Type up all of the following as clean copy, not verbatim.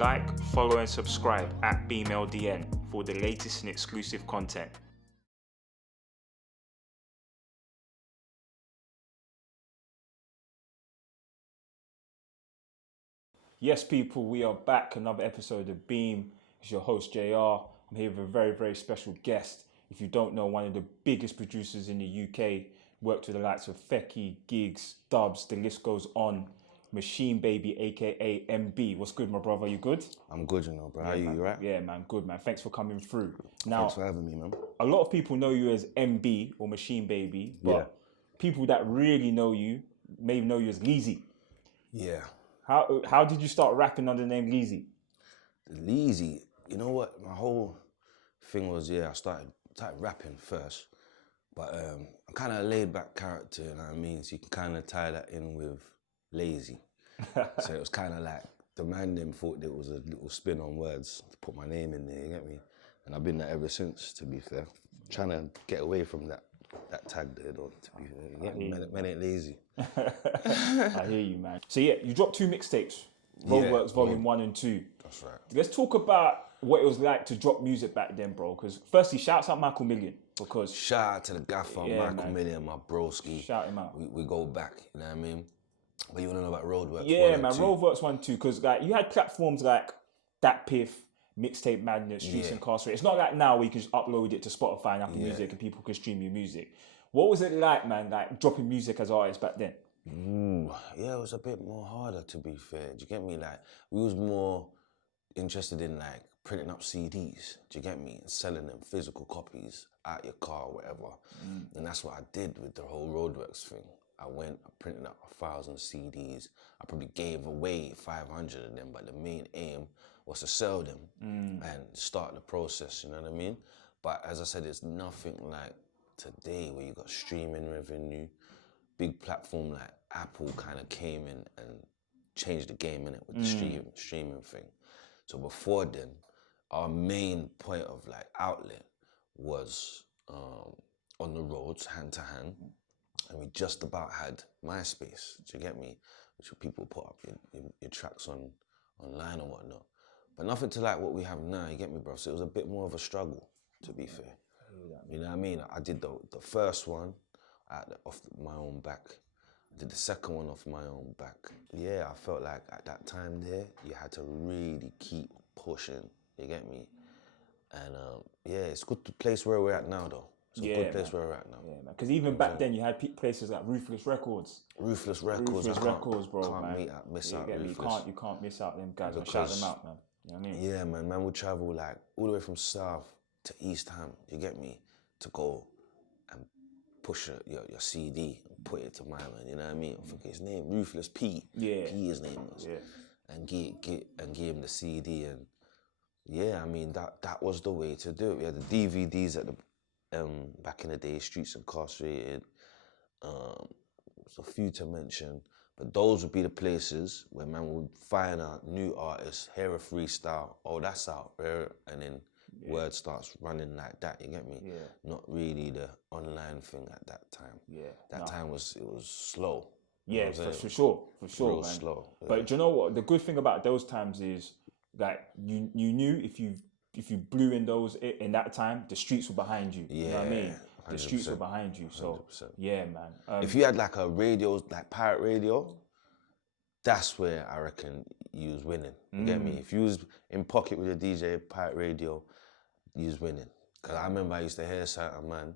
Like, follow and subscribe at BeamLDN for the latest and exclusive content. Yes, people, we are back. Another episode of Beam. It's your host, JR. I'm here with a very, very special guest. If you don't know, one of the biggest producers in the UK, worked with the likes of Fekky, Gigs, Dubs, the list goes on. Machine Baby, aka MB. What's good, my brother? You good? I'm good, you know, bro. How Yeah, you? man. You right? Yeah, man. Good, man. Thanks for coming through. Now, Thanks for having me, man. a lot of people know you as MB or Machine Baby, but people that really know you may know you as Leezy. Yeah. How did you start rapping under the name Leezy? Leezy, you know what? My whole thing was, I started rapping first, but I'm kind of a laid back character, you know what I mean? So you can kind of tie that in with lazy. So it was kind of like, the man them thought it was a little spin on words to put my name in there, you get me? And I've been that ever since, to be fair. Trying to get away from that tag there, though, to be fair. You get me? Man ain't lazy. I hear you, man. So yeah, you dropped 2 mixtapes, Roadworks Volume 1 and 2. That's right. Let's talk about what it was like to drop music back then, bro. Because firstly, shouts out Michael Million. Because shout out to the gaffer, Michael Million, my broski. Shout him out. We go back, you know what I mean? But you want to know about Roadworks? Yeah, man, Roadworks 1, 2. Because like you had platforms like Dat Piff, Mixtape Madness, Streets Incarcerated. It's not like now where you can just upload it to Spotify and Apple Music and people can stream your music. What was it like, man, like dropping music as artists back then? Yeah, it was a bit more harder, to be fair. Do you get me? Like, we was more interested in like printing up CDs, do you get me? And selling them physical copies out your car or whatever. And that's what I did with the whole Roadworks thing. I printed up 1,000 CDs. I probably gave away 500 of them, but the main aim was to sell them and start the process, you know what I mean? But as I said, it's nothing like today where you got streaming revenue. Big platform like Apple kind of came in and changed the game in it with the streaming thing. So before then, our main point of like outlet was on the roads, hand to hand, and we just about had MySpace. Do you get me? Which people put up your tracks online and whatnot. But nothing to like what we have now. You get me, bro? So it was a bit more of a struggle, to be fair. You know what I mean? I did the first one off my own back. I did the second one off my own back. Yeah, I felt like at that time there, you had to really keep pushing, you get me? And it's a good place where we're at now, though. It's a good place where we're at now. Yeah, man. Because even back then, you had places like Ruthless Records. Ruthless Records, bro, man. Miss out Ruthless. You can't miss out them guys. Shout them out, man. You know what I mean? Yeah, man. Man would travel like all the way from South to East Ham, you get me? To go and push your CD and put it to my man, you know what I mean? I forget his name, Ruthless P. Yeah. P his name was. Yeah. And give him the CD, and I mean that was the way to do it. We had the DVDs at the back in the day, Streets Incarcerated. There's a few to mention, but those would be the places where man would find a new artist, hear a freestyle, oh that's out, and then word starts running like that, you get me? Yeah. Not really the online thing at that time. Yeah. That time it was slow. Yeah, for sure, Real man. slow. Yeah. But do you know what? The good thing about those times is that you knew if you blew in that time, the streets were behind you. Yeah, you know what I mean? The 100%. streets were behind you. So 100%. yeah, man. If you had like a radio, like pirate radio, that's where I reckon you was winning. You get me? If you was in pocket with a DJ pirate radio, you was winning. Cause I remember I used to hear certain man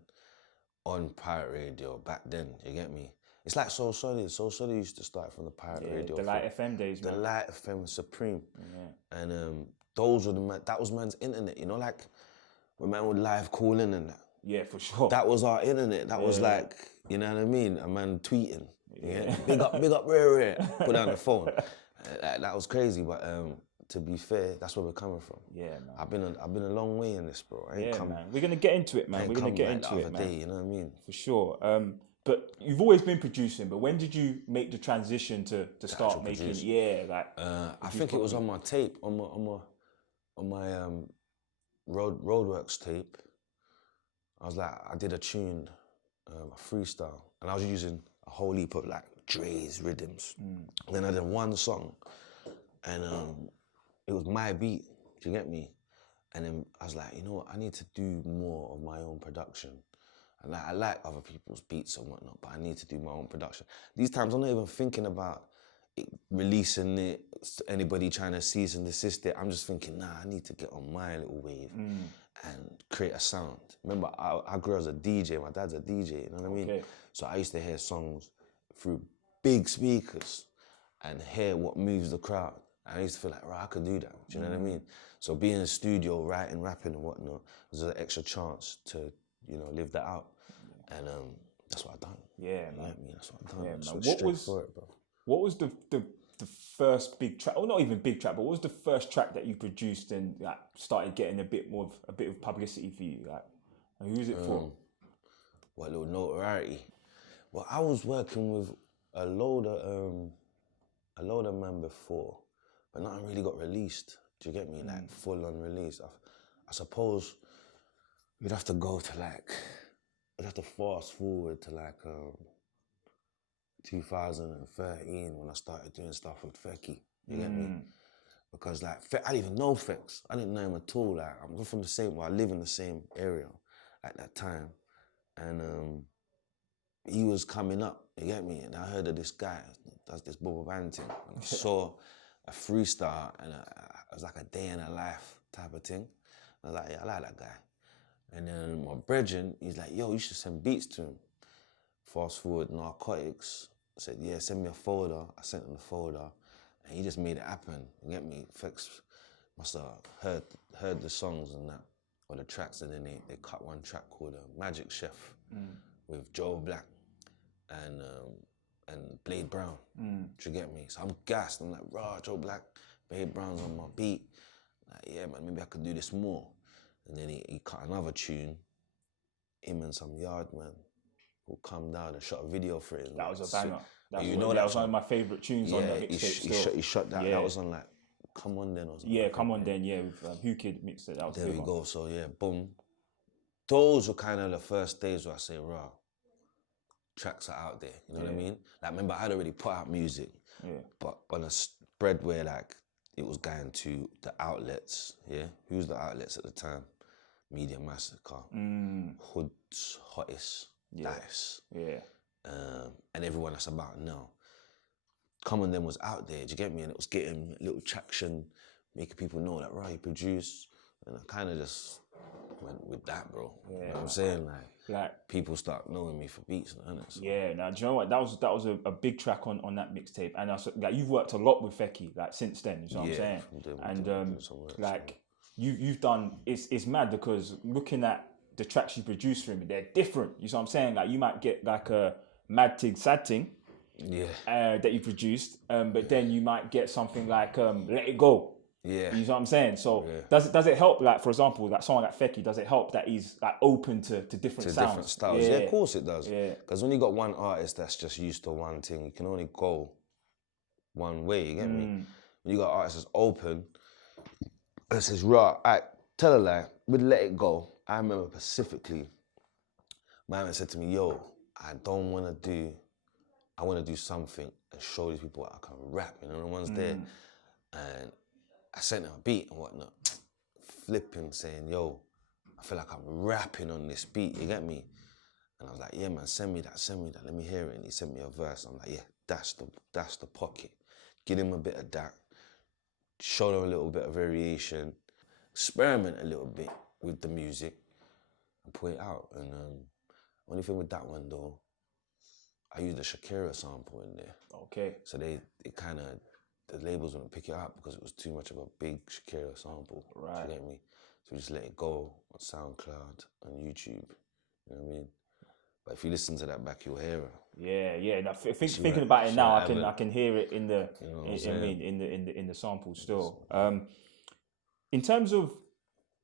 on pirate radio back then. You get me? It's like Soul Solid. Soul Solid used to start from the pirate radio. The Light FM days, man. The Light FM was supreme. Yeah. And those were that was man's internet, you know, like when man would live call in and that. Yeah, for sure. That was our internet. That was like, you know what I mean? A man tweeting. Yeah. Big up, rare. Put down the phone. That was crazy, but to be fair, that's where we're coming from. Yeah, man. I've been a long way in this, bro. Man. We're gonna get into it, man. We're gonna get into it, man. Day, you know what I mean? For sure. But you've always been producing. But when did you make the transition to start making? Produce. I think it was on my tape, on my Roadworks tape. I did a tune, a freestyle, and I was using a whole heap of like Dre's rhythms. And then I did one song, and it was my beat. Do you get me? And then I was like, you know what? I need to do more of my own production. And like, I like other people's beats and whatnot, but I need to do my own production. These times, I'm not even thinking about releasing it, anybody trying to cease and desist it. I'm just thinking, nah, I need to get on my little wave and create a sound. Remember, I grew up as a DJ. My dad's a DJ, you know what I mean? So I used to hear songs through big speakers and hear what moves the crowd. And I used to feel like, right, I could do that. Do you know what I mean? So being in the studio, writing, rapping and whatnot was an extra chance to, you know, live that out. And that's what I done. Yeah, man. That's what I done. Yeah, man. Straight for it, bro. What was the first big track? Or not even big track, but what was the first track that you produced and like started getting a bit of publicity for you? Like, and who was it for? What little notoriety? Well, I was working with a load of men before, but nothing really got released. Do you get me? Like full on release. I suppose we'd have to go to like, we'd have to fast forward to like 2013 when I started doing stuff with Fekky. You get me? Because like, I didn't even know Fex. I didn't know him at all. Like, I'm from the same, I live in the same area at that time. And he was coming up, you get me? And I heard of this guy, does this bubble band thing. And I saw a freestyle and it was like a day in a life type of thing. I was like, yeah, I like that guy. And then my brethren, he's like, yo, you should send beats to him. Fast forward, narcotics. I said, yeah, send me a folder. I sent him the folder and he just made it happen. You get me? Fex must have heard the songs and that, or the tracks, and then they cut one track called Magic Chef with Joe Black and Blade Brown. Do you get me? So I'm gassed. I'm like, rah, Joe Black, Blade Brown's on my beat. Like, yeah, man, maybe I could do this more. And then he cut another tune, him and some yard man who come down and shot a video for it. That was a banger. That was one of my favourite tunes on the mixtape. He shot that. Yeah. That was on like Come On Then or something. Yeah, Come On Then, yeah, with Who Kid mixed it. That was there we go. So yeah, boom. Those were kind of the first days where I say, raw, tracks are out there. You know what I mean? Like, remember, I had already put out music, but on a spread where like it was going to the outlets. Yeah, who was the outlets at the time? Media Massacre, Hood's Hottest, Dice, and everyone that's about now. Come On Then was out there, do you get me? And it was getting a little traction, making people know that, right, you produce. And I kind of just went with that, bro. You know what I'm saying? Like people start knowing me for beats, innit? So. Yeah, now do you know what? That was a big track on that mixtape. And also, like, you've worked a lot with Fekky, like, since then, you know what I'm saying? And like, you've done, it's mad because looking at the tracks you produce for him, they're different. You know what I'm saying? Like, you might get like a Mad Ting Sad Ting that you produced, but then you might get something like Let It Go. Yeah. You know what I'm saying? So does it help, like, for example, like someone like Fekky, does it help that he's like open to different sounds? Different styles. Yeah, of course it does. Yeah. Because when you got one artist that's just used to one thing, you can only go one way, you get me? When you got artists that's open, and says, right, tell a lie, with Let It Go, I remember specifically, my man said to me, yo, I want to do something and show these people I can rap, you know, the ones there. And I sent him a beat and whatnot, flipping, saying, yo, I feel like I'm rapping on this beat, you get me? And I was like, yeah, man, send me that, let me hear it. And he sent me a verse. I'm like, yeah, that's the pocket. Give him a bit of that, show them a little bit of variation, experiment a little bit with the music, and put it out. And only thing with that one, though, I used a Shakira sample in there. Okay. So the labels wouldn't pick it up because it was too much of a big Shakira sample. Right. Do you get me? So we just let it go on SoundCloud, on YouTube. You know what I mean? But if you listen to that back, you'll hear it. Yeah. Now, thinking about it now, I can hear it in the in the sample still. In terms of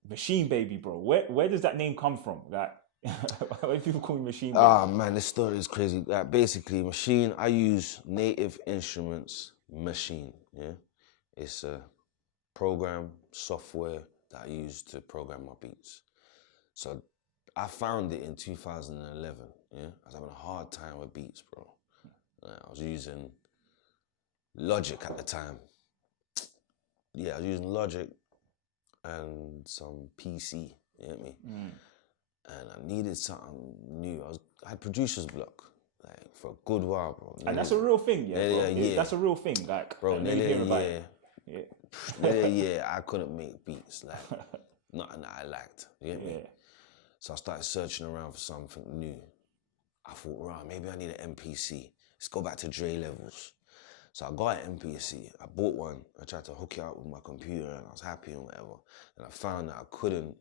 Machine Baby, bro, where does that name come from? Like, why do people call me Machine Baby? Ah, man, this story is crazy. Like, basically, Machine, I use Native Instruments Machine, yeah? It's a program, software that I use to program my beats. So I found it in 2011, yeah? I was having a hard time with beats, bro. I was using Logic at the time. yeah, I was using Logic and some PC, you get me? And I needed something new. I had producer's block, like, for a good while, bro. And that's a real thing, yeah, bro. Nearly a year. That's a real thing, like, Bro, I know you nearly a hear about year. it. Nearly a year, I couldn't make beats, like, nothing that I liked, you get me? Yeah. So I started searching around for something new. I thought, right, maybe I need an MPC. Let's go back to Dre levels. So I got an MPC, I bought one, I tried to hook it up with my computer and I was happy and whatever. And I found that I couldn't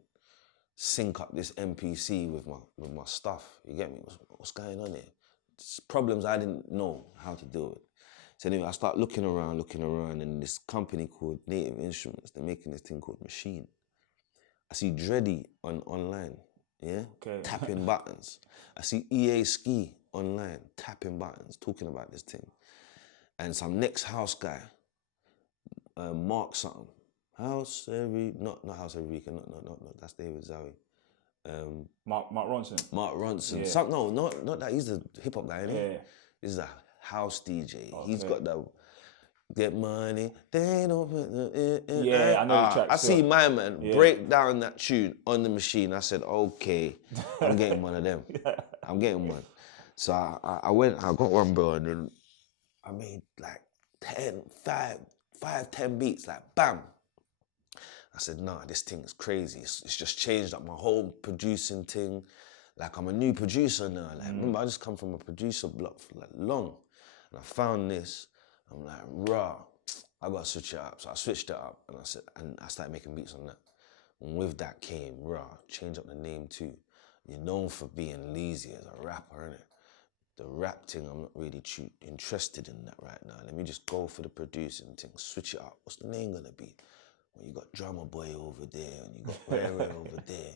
sync up this MPC with my stuff. You get me? What's going on here? It's problems I didn't know how to deal with. So anyway, I start looking around, and this company called Native Instruments, they're making this thing called Machine. I see Dreddy online, yeah? Okay. Tapping buttons. I see EA Ski online, tapping buttons, talking about this thing. And some next house guy, Mark something. Not House Every Weekend, no, that's David Zowie. Mark Ronson. Mark Ronson. Yeah. Not that, he's a hip hop guy, isn't he? Yeah. He's a house DJ. Okay. He's got the get money, they don't put the Yeah, I know the track. I see my man Yeah. break down that tune on the machine. I said, okay, I'm getting one of them. I'm getting one. So I got one, bro, and then I made like 10 beats, like bam. I said, nah, this thing is crazy. It's just changed up my whole producing thing. Like, I'm a new producer now. Like, remember, I just come from a producer block for like long. And I found this. I'm like, rah, I gotta switch it up. So I switched it up and I started making beats on that. And with that came, rah, change up the name too. You're known for being Leezy as a rapper, innit? The rap thing, I'm not really interested in that right now. Let me just go for the producing thing, switch it up. What's the name gonna be? Well, you got Drummer Boy over there and you got Rare over there.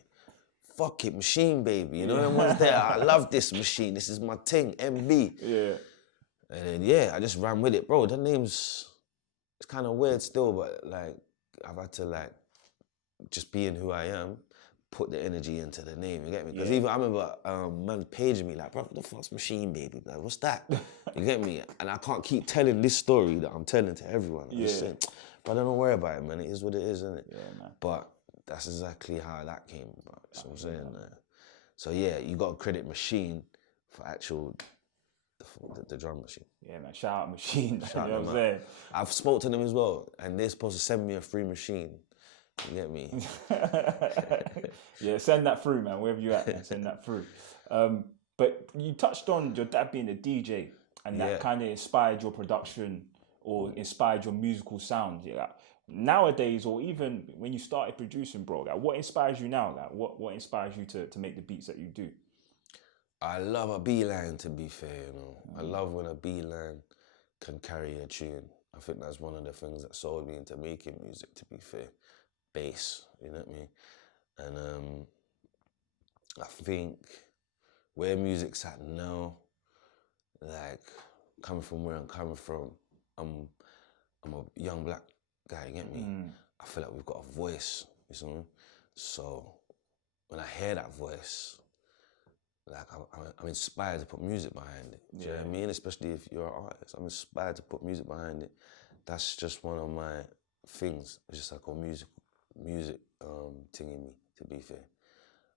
Fuck it, Machine Baby, you know them ones there? I love this machine, this is my thing, MB. Yeah. And then, yeah, I just ran with it. Bro, the name's, it's kind of weird still, but like, I've had to like, just being who I am, put the energy into the name, you get me? Because even I remember man paging me like, bro, what the fuck's Machine Baby? Like, what's that? You get me? And I can't keep telling this story that I'm telling to everyone. I'm just saying, but don't worry about it, man. It is what it is, isn't it? Yeah, man. But that's exactly how that came about. That's what I'm saying. So yeah, you got to credit Machine for actual the drum machine. Yeah, man. Shout out Machine. Shout you know them what I'm saying? I've spoke to them as well, and they're supposed to send me a free machine. You get me? Yeah, send that through, man. Wherever you at, man, send that through. But you touched on your dad being a DJ, and that kind of inspired your production or inspired your musical sound. Yeah, like, nowadays, or even when you started producing, bro, like, what inspires you now? Like, what inspires you to make the beats that you do? I love a B-line, to be fair, you know. I love when a B-line can carry a tune. I think that's one of the things that sold me into making music, to be fair. Bass, you know what I mean? And I think where music's at now, like, coming from where I'm coming from, I'm a young black guy, you get me? I feel like we've got a voice, you know? So when I hear that voice, like, I'm inspired to put music behind it. Do you know what I mean? Especially if you're an artist. I'm inspired to put music behind it. That's just one of my things. It's just like a music thing in me, to be fair.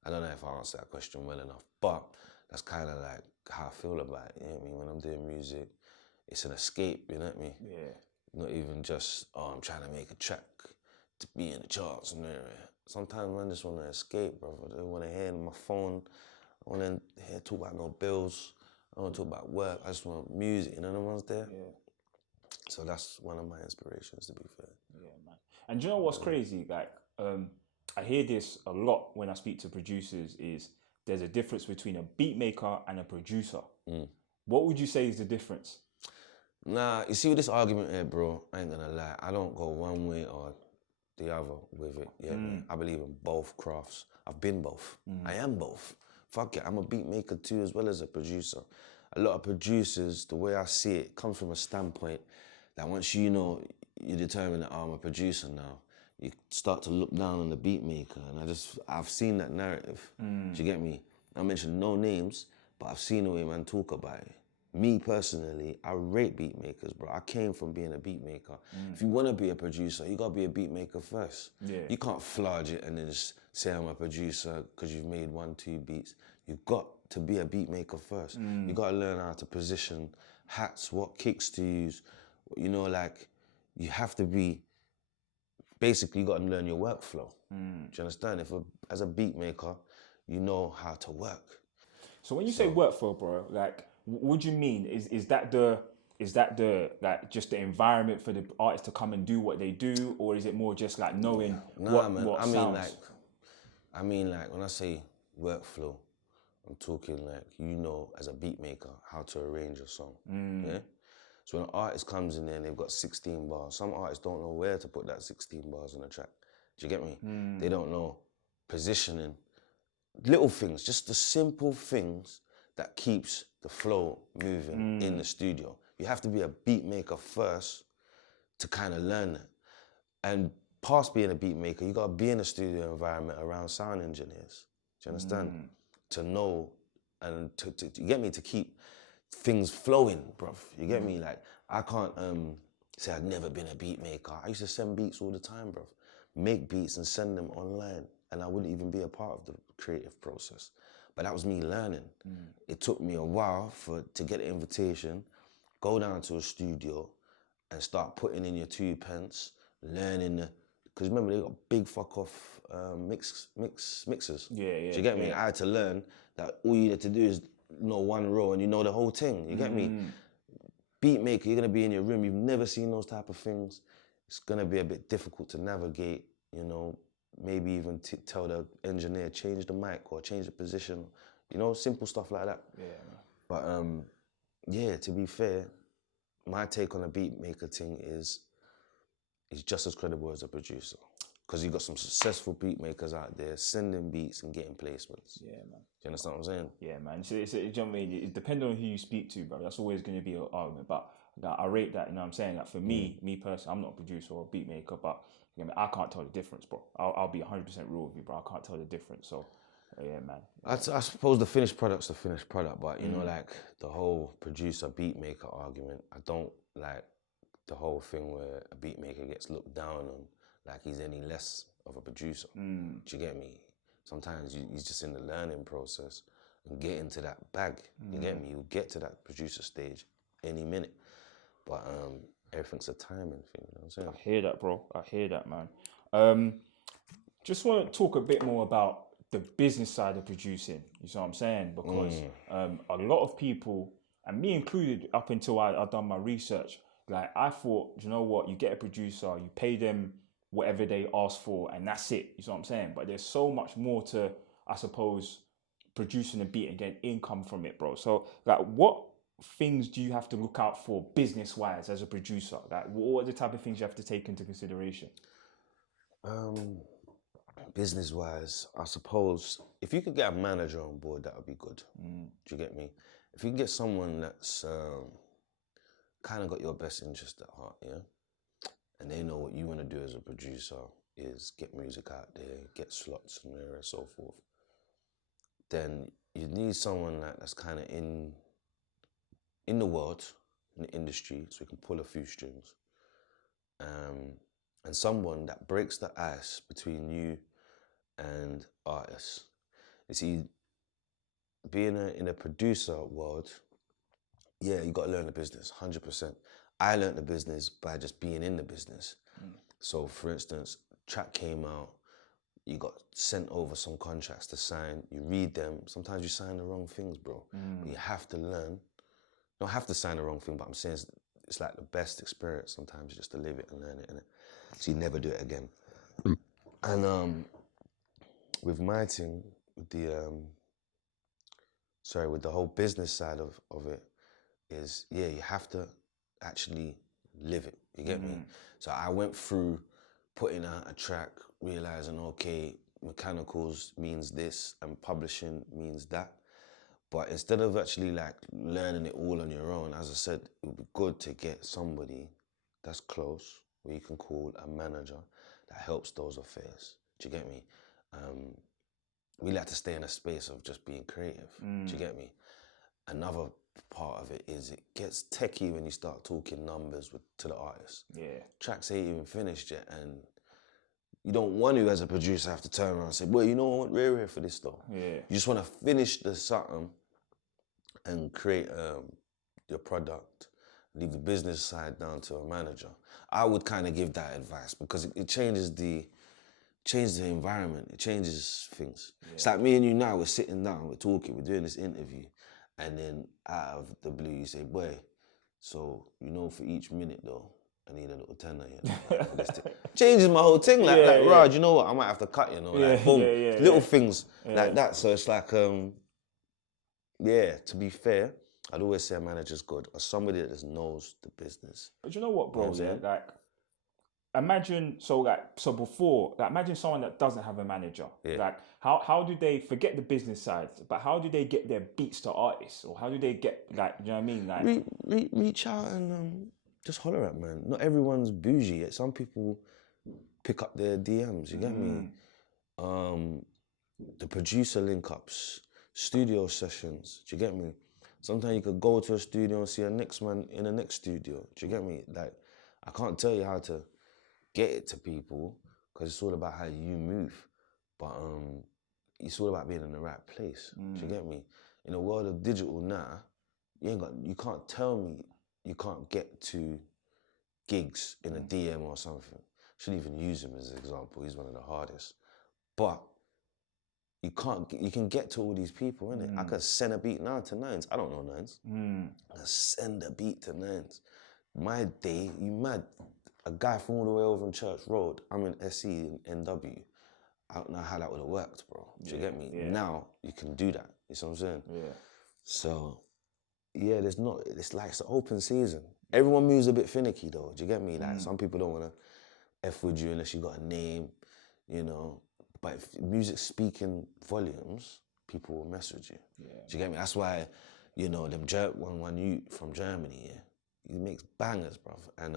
I don't know if I answered that question well enough, but that's kind of like how I feel about it, you know what I mean? When I'm doing music, it's an escape, you know what I mean? Yeah. Not even just, I'm trying to make a track to be in the charts and everything. Sometimes I just want to escape, bro. I don't want to hear on my phone. I want to hear talk about no bills. I don't want to talk about work. I just want music, you know the ones there? Yeah. So that's one of my inspirations, to be fair. Yeah, man. And do you know what's crazy? Like, I hear this a lot when I speak to producers is there's a difference between a beat maker and a producer. What would you say is the difference? Nah, you see with this argument here, bro, I ain't gonna lie. I don't go one way or the other with it. Yeah, I believe in both crafts. I've been both. I am both. Fuck it, I'm a beat maker too as well as a producer. A lot of producers, the way I see it, comes from a standpoint that once you know, you determine that I'm a producer now, you start to look down on the beat maker. And I've seen that narrative. Do you get me? I mentioned no names, but I've seen the way man talk about it. me personally, I rate beat makers, bro. I came from being a beat maker. If you want to be a producer, you got to be a beat maker first. Yeah. You can't fludge it and then just say I'm a producer because you've made 1-2 beats. You got to be a beat maker first. You got to learn how to position hats, what kicks to use. You know, like, you have to be, basically, you got to learn your workflow. Do you understand? As a beat maker, you know how to work. So when you say workflow, bro, like, what do you mean? Is that the like just the environment for the artists to come and do what they do, or is it more just like knowing Nah, man. what I mean, sounds? like, when I say workflow, I'm talking like, you know, as a beat maker, how to arrange a song. Yeah? So when an artist comes in there and they've got 16 bars, some artists don't know where to put that 16 bars on a track. Do you get me? They don't know positioning. Little things, just the simple things that keeps the flow moving in the studio. You have to be a beat maker first to kind of learn it. And past being a beat maker, you gotta be in a studio environment around sound engineers. Do you understand? To know and to you get me, to keep things flowing, bruv. You get me? Like, I can't say I've never been a beat maker. I used to send beats all the time, bruv. Make beats and send them online, and I wouldn't even be a part of the creative process. But that was me learning. It took me a while to get an invitation, go down to a studio, and start putting in your 2 pence, learning the. Because remember, they got big fuck off mixers. Yeah, yeah. Do you get me? I had to learn that all you need to do is know one row and you know the whole thing. You get me? Beat maker, you're gonna be in your room. You've never seen those type of things. It's gonna be a bit difficult to navigate. You know, maybe even tell the engineer change the mic or change the position. You know, simple stuff like that. Yeah, man. But yeah, to be fair, my take on a beat maker thing is just as credible as a producer. Because you got some successful beat makers out there sending beats and getting placements. Yeah, man. Do you understand what I'm saying? Yeah, man. So do you know what I mean? It depends on who you speak to, bro. That's always going to be an argument. But like, I rate that. You know what I'm saying? Like, for me personally, I'm not a producer or a beat maker, but you know, I can't tell the difference, bro. I'll be 100% real with you, bro. I can't tell the difference. So yeah, man. I suppose the finished product's the finished product, but you know, like, the whole producer beat maker argument, I don't like the whole thing where a beat maker gets looked down on, like he's any less of a producer. Do you get me? Sometimes he's just in the learning process and get into that bag. You get me? You'll get to that producer stage any minute. But everything's a timing thing, you know what I'm saying? I hear that, bro. I hear that, man. Just want to talk a bit more about the business side of producing. You see what I'm saying? Because a lot of people, and me included, up until I done my research, like, I thought, you know what, you get a producer, you pay them whatever they ask for, and that's it. You see what I'm saying? But there's so much more to, I suppose, producing a beat and getting income from it, bro. So, like, what things do you have to look out for business wise as a producer? Like, what are the type of things you have to take into consideration? Business wise, I suppose if you could get a manager on board, that would be good. Do you get me? If you can get someone that's kind of got your best interest at heart, yeah, and they know what you want to do as a producer is get music out there, get slots and so forth, then you need someone that's kind of in the world, in the industry, so we can pull a few strings. And someone that breaks the ice between you and artists. You see, being in a producer world, yeah, you got to learn the business, 100%. I learned the business by just being in the business. So, for instance, track came out, you got sent over some contracts to sign, you read them, sometimes you sign the wrong things, bro. But you have to learn. You don't have to sign the wrong thing, but I'm saying it's like the best experience sometimes just to live it and learn it, innit? So you never do it again. And with my thing, with the whole business side of it, is, yeah, you have to actually live it. You get me? So I went through putting out a track, realizing, okay, mechanicals means this and publishing means that. But instead of actually like learning it all on your own, as I said, it would be good to get somebody that's close, where you can call a manager, that helps those affairs. Do you get me? We like to stay in a space of just being creative. Do you get me? Another part of it is it gets techie when you start talking numbers to the artist. Yeah. Tracks ain't even finished yet, and you don't want to, as a producer, have to turn around and say, well, you know what, we're here for this though. Yeah. You just want to finish the something and create your product, leave the business side down to a manager. I would kind of give that advice because it changes the environment, it changes things. Yeah. It's like me and you now, we're sitting down, we're talking, we're doing this interview, and then out of the blue you say, boy, so you know for each minute though, I need a little tenner here. For this changes my whole thing. Like, Raj, you know what? I might have to cut, you know, like boom, little things like that. So it's like, to be fair, I'd always say a manager's good or somebody that just knows the business. But you know what, bro? Like, imagine imagine someone that doesn't have a manager. Yeah. Like, how do they forget the business side? But how do they get their beats to artists, or how do they get, like, you know what I mean? Like, reach out and just holler at, man. Not everyone's bougie. Some people pick up their DMs. You get me? The producer link-ups, studio sessions. Do you get me? Sometimes you could go to a studio and see a next man in the next studio. Do you get me? Like, I can't tell you how to get it to people because it's all about how you move. But it's all about being in the right place. Do you get me? In a world of digital now, you can't tell me you can't get to gigs in a DM or something. Shouldn't even use him as an example. He's one of the hardest. But you can get to all these people, innit? I could send a beat now to Nines. I don't know Nines. I could send a beat to Nines. My day, you mad? A guy from all the way over on Church Road, I'm in SE in NW. I don't know how that would have worked, bro. Do you get me? Yeah. Now you can do that. You see what I'm saying? Yeah. So, yeah, it's like it's an open season. Everyone moves a bit finicky though. Do you get me? Like some people don't want to F with you unless you got a name, you know. But if music's speaking volumes, people will mess with you. Yeah. Do you get me? That's why, you know, one you from Germany, yeah, he makes bangers, bruv. And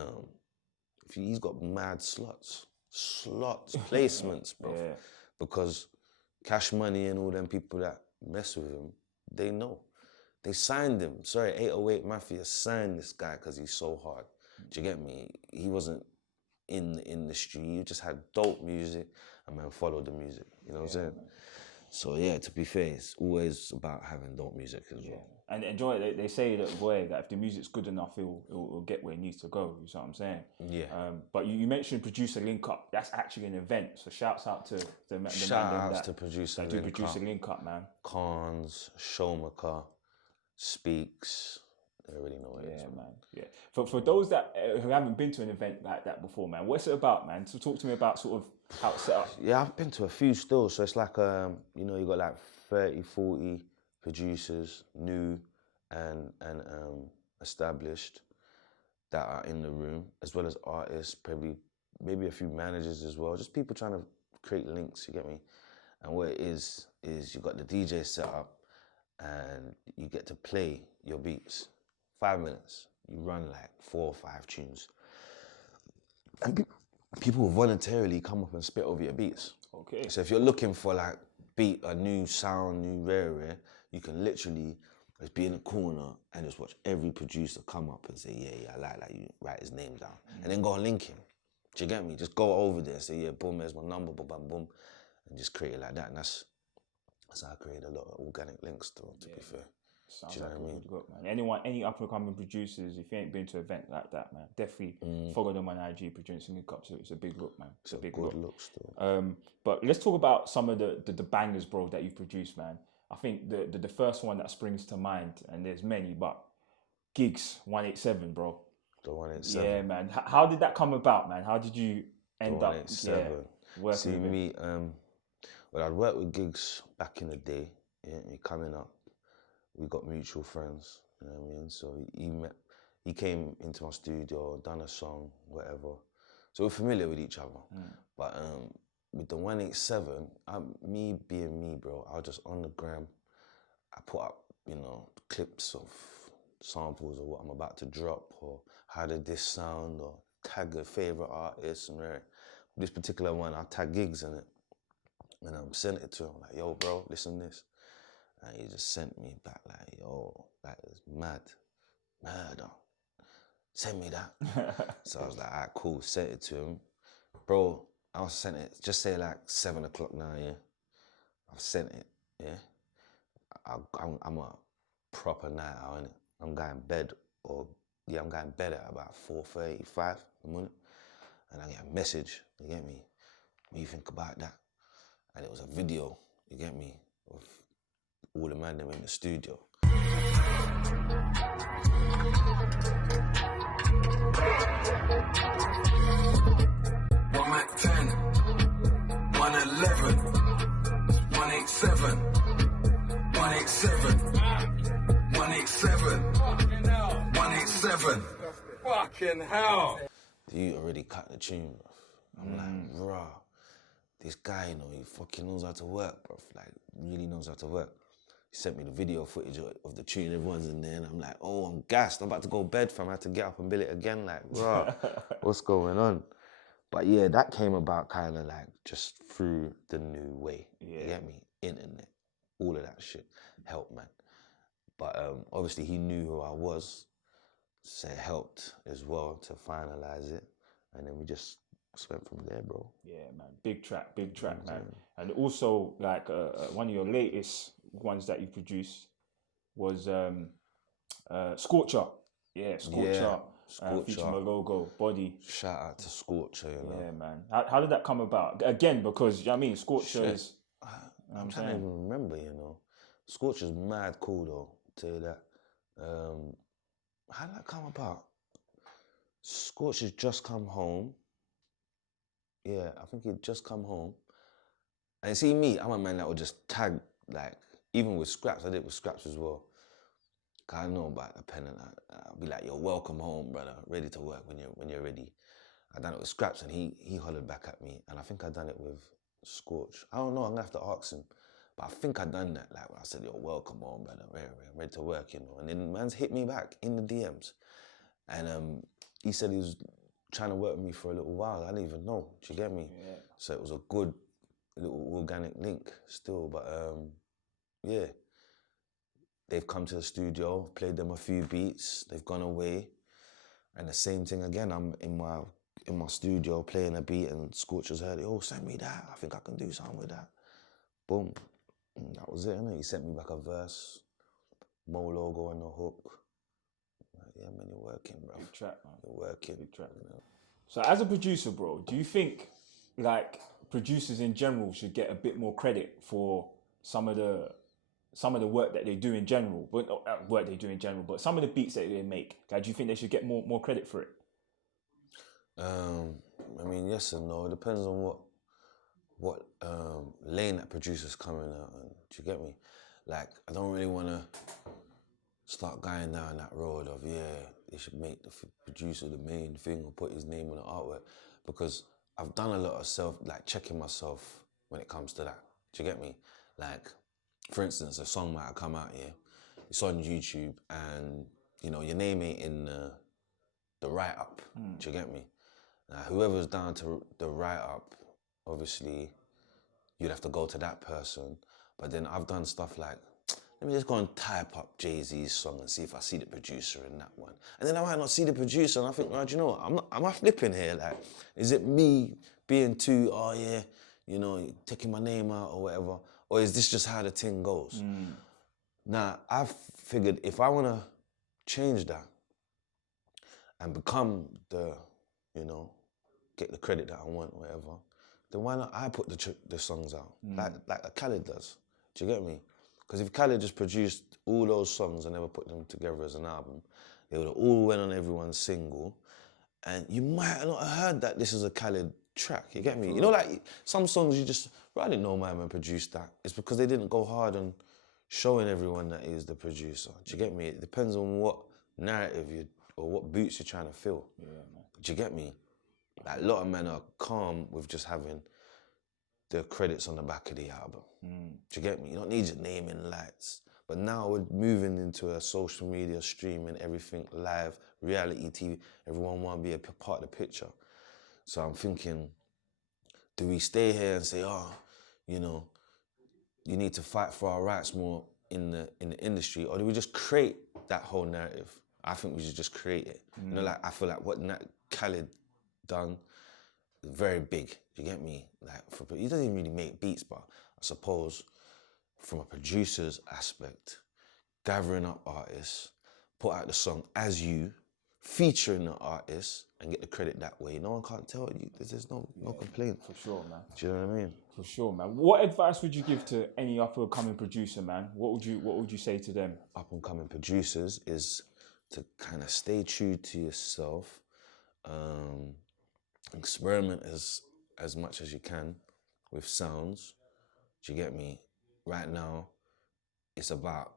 he's got mad slots, placements, bruv. Yeah. Because Cash Money and all them people that mess with him, they know. They signed him. 808 Mafia signed this guy because he's so hard. Do you get me? He wasn't in the industry. He just had dope music and man followed the music. You know what I'm saying? Man. So yeah, to be fair, it's always about having dope music as well. And enjoy. They say that, boy, that if the music's good enough, it'll get where it needs to go. You know what I'm saying? Yeah. But you mentioned producer link up. That's actually an event. So shouts out to the shout outs to producer link up. Producer link up, man. Cons, Showmaker, Speaks. I already know what it is. Yeah, man. Yeah. For those that who haven't been to an event like that before, man, what's it about, man? So talk to me about sort of how it's set up. Yeah, I've been to a few still. So it's like, you know, you got like 30, 40 producers, new and established, that are in the room, as well as artists, maybe a few managers as well. Just people trying to create links, you get me? And what it is you got the DJ set up and you get to play your beats. 5 minutes, you run like 4 or 5 tunes. And people will voluntarily come up and spit over your beats. Okay. So if you're looking for like a new sound, new rare, you can literally just be in a corner and just watch every producer come up and say, yeah, I like that, you write his name down. And then go and link him. Do you get me? Just go over there and say, yeah, boom, there's my number, boom, boom, boom. And just create it like that. And that's how I create a lot of organic links still, to be fair. Sounds like a good look, man. Any up and coming producers, if you ain't been to an event like that, man, definitely follow them on IG, producing link up. So it's a big look, man. It's a big look still. But let's talk about some of the bangers, bro, that you've produced, man. I think the first one that springs to mind, and there's many, but Gigs 187, bro. The 187. Yeah, man. How did that come about, man? How did you end up working See, with me, well, I'd worked with Gigs back in the day, me coming up. We got mutual friends, you know what I mean? So he came into my studio, done a song, whatever. So we're familiar with each other. But with the 187, me being me, bro, I was just on the gram. I put up, you know, clips of samples of what I'm about to drop, or how did this sound, or tag a favorite artist. And this particular one, I tag Gigs in it. And sent it to him, like, yo, bro, listen to this. And he just sent me back like, yo, that is mad. Murder. Send me that. So I was like, alright, cool, sent it to him. Bro, I was sent it, just say like 7 o'clock now, yeah? I've sent it, yeah? I'm a proper night out, innit? I'm going bed, I'm going bed at about 4:35 in the morning. And I get a message, you get me? What do you think about that? And it was a video, you get me? Of all the man them in the studio. 110, 111, 187, 187, 187, 187. Fucking hell. You already cut the tune, bro. I'm like, bruh, this guy, you know, he fucking knows how to work, bro. Like, really knows how to work. He sent me the video footage of the tune, everyone's in there, and I'm like, oh, I'm gassed. I'm about to go bed, fam. I had to get up and build it again. Like, bruh, what's going on? But yeah, that came about kind of like just through the new way. You get me? Internet, all of that shit helped, man. But obviously he knew who I was, so it helped as well to finalize it. And then we just went from there, bro. Yeah, man. Big track, man. And also, like, one of your latest ones that you produced was Scorcher. Yeah, Scorcher. Yeah, Scorcher. Featuring my logo, body. Shout out to Scorcher, you know. Yeah, man. How did that come about? Again, because, you know what I mean, Scorcher is... I'm trying to even remember, you know. Scorcher's mad cool, though, tell you that. How did that come about? Scorcher's just come home. Yeah, I think he'd just come home. And see me, I'm a man that would just tag, like, even with Skrapz, I did it with Skrapz as well. Cause I know about the pen and I'll be like, yo, welcome home, brother, ready to work when you're ready. I done it with Skrapz and he hollered back at me. And I think I done it with Scorch. I don't know, I'm gonna have to ask him. But I think I done that, like when I said, yo, welcome home, brother, ready to work, you know. And then man's hit me back in the DMs. And he said he was trying to work with me for a little while. I didn't even know, do you get me? Yeah. So it was a good little organic link still, but yeah. They've come to the studio, played them a few beats, they've gone away. And the same thing again, I'm in my studio playing a beat and Scorcher's heard it, oh, send me that, I think I can do something with that. Boom, and that was it, innit? He sent me back a verse, Mo logo on the hook. Like, yeah, man, you're working, bro. Big track, man. You're working. Big track. You know? So as a producer, bro, do you think, like, producers in general should get a bit more credit for some of the work that they do in general, but some of the beats that they make? Like, do you think they should get more credit for it? I mean, yes and no. It depends on what lane that producer's coming out on. Do you get me? Like, I don't really want to start going down that road of, yeah, they should make the producer the main thing or put his name on the artwork, because I've done a lot of checking myself when it comes to that. Do you get me? Like, for instance, a song might have come out here, it's on YouTube, and you know your name ain't in the write-up. Do you get me? Now, whoever's down to the write-up, obviously, you'd have to go to that person. But then I've done stuff like, let me just go and type up Jay-Z's song and see if I see the producer in that one. And then I might not see the producer, and I think, well, do you know what? Am I flipping here? Like, is it me being too, oh yeah, you know, taking my name out or whatever? Or is this just how the thing goes? Now, I've figured if I want to change that and become the, you know, get the credit that I want, whatever, then why not I put the songs out, like Khaled does? Do you get me? Because if Khaled just produced all those songs and never put them together as an album, they would have all went on everyone's single, and you might not have heard that this is a Khaled track, you get me? You know, like, some songs you just, well, I didn't know my man produced that. It's because they didn't go hard on showing everyone that he's the producer. Do you get me? It depends on what narrative or what boots you're trying to fill. Yeah, man. Do you get me? Like, a lot of men are calm with just having the credits on the back of the album. Do you get me? You don't need your name in lights. But now we're moving into a social media, streaming, everything live, reality TV. Everyone want to be a part of the picture. So I'm thinking, do we stay here and say, oh, you know, you need to fight for our rights more in the industry, or do we just create that whole narrative? I think we should just create it. You know, like I feel like what Khaled done is very big. You get me? Like he doesn't even really make beats, but I suppose from a producer's aspect, gathering up artists, put out the song as you, featuring the artist, and get the credit that way. No one can't tell you. There's no complaint. For sure, man. Do you know what I mean? For sure, man. What advice would you give to any up and coming producer, man? What would you say to them? Up and coming producers is to kind of stay true to yourself, experiment as much as you can with sounds. Do you get me? Right now, it's about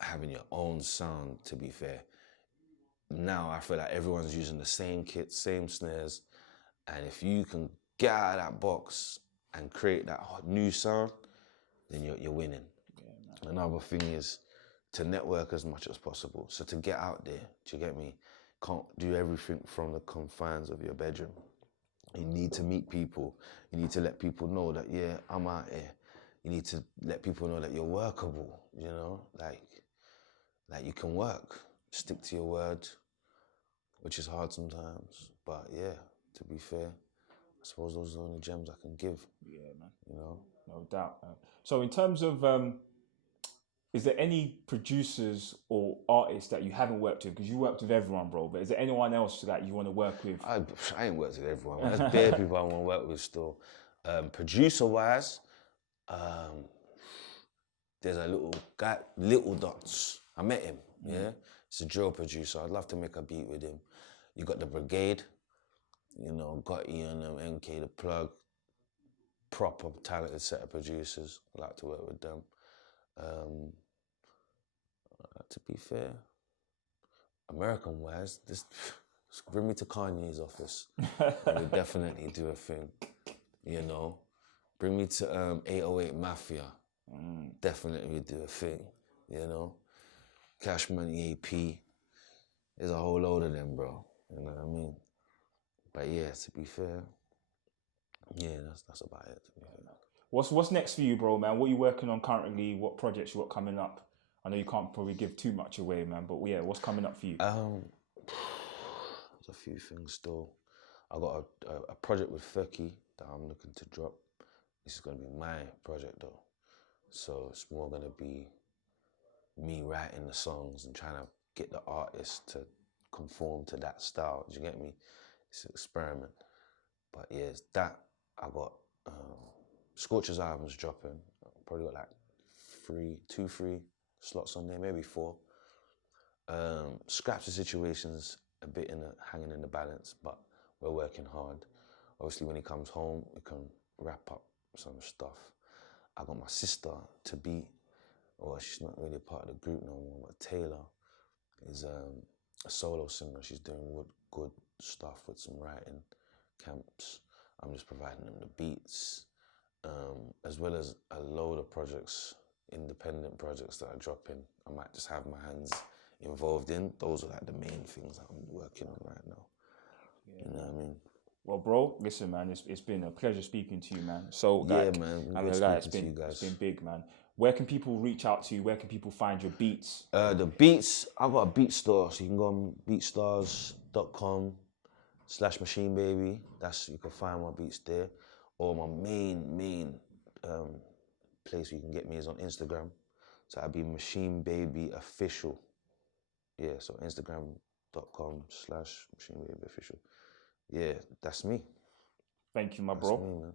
having your own sound, to be fair. Now I feel like everyone's using the same kit, same snares, and if you can get out of that box and create that new sound, then you're winning. Yeah, another thing is to network as much as possible. So to get out there, do you get me? Can't do everything from the confines of your bedroom. You need to meet people. You need to let people know that, yeah, I'm out here. You need to let people know that you're workable, you know? Like you can work. Stick to your word, which is hard sometimes. But yeah, to be fair, I suppose those are the only gems I can give. Yeah, man. You know? No doubt, man. So in terms of, is there any producers or artists that you haven't worked with? Because you worked with everyone, bro. But is there anyone else that you want to work with? I ain't worked with everyone. There's bare people I want to work with still. Producer-wise, there's a little guy, Little Dots. I met him, yeah? He's a drill producer. I'd love to make a beat with him. You got the Brigade, you know, got Ian and MK, The Plug. Proper talented set of producers. I like to work with them. To be fair, American-wise, just bring me to Kanye's office. We'll definitely do a thing, you know. Bring me to 808 Mafia. Definitely do a thing, you know. Cash Money AP. There's a whole load of them, bro. You know what I mean? But yeah, to be fair, yeah, that's about it. To be fair. What's next for you, bro, man? What are you working on currently? What projects you got coming up? I know you can't probably give too much away, man, but yeah, what's coming up for you? There's a few things still. I got a project with Fekky that I'm looking to drop. This is gonna be my project though, so it's more gonna be me writing the songs and trying to get the artist to conform to that style. Do you get me? It's an experiment. But yeah, it's that. I got Scorcher's album's dropping. Probably got like 3 slots on there, maybe 4. Skrapz' situation's a bit hanging in the balance, but we're working hard. Obviously, when he comes home, we can wrap up some stuff. I got my sister to be, or she's not really part of the group no more, but Taylor is a solo singer. She's doing good stuff with some writing camps. I'm just providing them the beats, as well as a load of projects, independent projects that are dropping. I might just have my hands involved in. Those are like the main things that I'm working on right now. Yeah. You know what I mean? Well, bro, listen, man, it's been a pleasure speaking to you, man. So, yeah, man, I'm gonna lie, it's been big, man. Where can people reach out to you? Where can people find your beats? The beats, I've got a beat store, so you can go on beatstars.com/Machine Baby. You can find my beats there. Or my main place where you can get me is on Instagram. So I'd be Machine Baby Official. Yeah, so Instagram.com/Machine Baby Official. Yeah, that's me. Thank you, my bro. That's me, man.